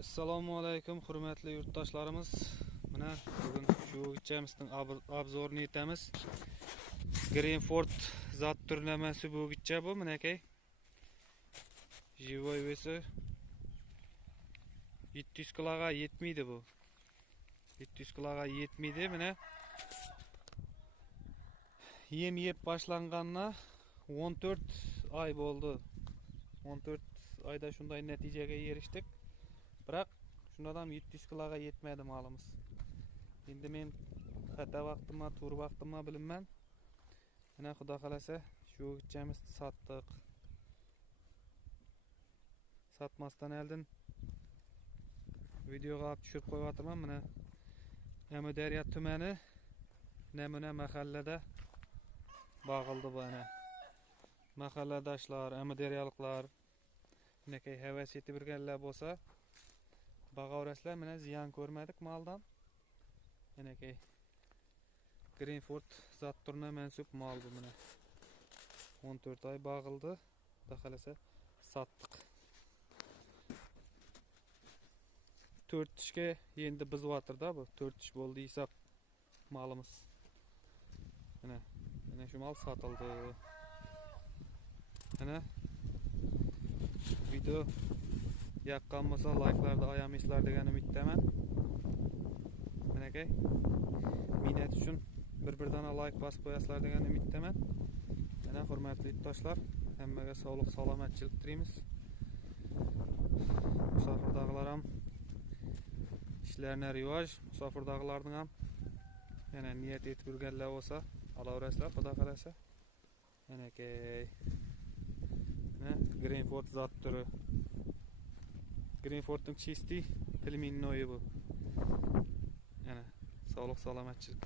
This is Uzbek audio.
Assalomu alaykum hurmatli yurtdoshlarimiz. Mana bugun shu gitchamizning obzorini etamiz. Greenford zat turlamasi bu gitcha bu minakay. Живой vesi 700 kiloga yetmaydi bu. 700 kiloga yetmaydi. Mana yem yeb boshlanganına 14 ay bo'ldi. 14 ayda shunday natijaga erishdik. Biroq shundan 700 kiloga yetmedi malimiz. Endi men xata vaqtimma, to'g'ri vaqtimma bilmayman. Mana xudo xolasa shu gitchamizni satdik. Satmasdan oldin videoga tushirib qo'yapman. Mana Amudaryo tumani Namuna mahallada bağıldı bu ana. Mahalladoshlar, Amudaryoliklar minakay havas etib yurganlar bo'lsa, bag'avraslar mana ziyon ko'rmadik maldan. Minakay Greenford zat turuna mansub mal bu mana. 14 ay bağıldı. Xudo xolasa satdik. 4 ishga endi bizyapti-da bu. 4 ish bo'ldi hisob malimiz. Mana shu mal sotildi. Mana video yoqqan bo'lsa like'larni ayamaysizlar degan umiddaman. Minakay minat uchun bir-birdana like bosib qo'yasizlar degan umiddaman. Mana hurmatli yurtdoshlar, hammaga sog'lik, salomatchilik tilaymiz. Musofirdag'lar ham ishlarni rivoj, musofirdag'larning ham yana niyat etib yurganlar bo'lsa, alaverasizlar xudo xolasa. Minakay Greenford zat turi. Greenfordning чистый племенной bu. Yana sog'lik, salomatchilik.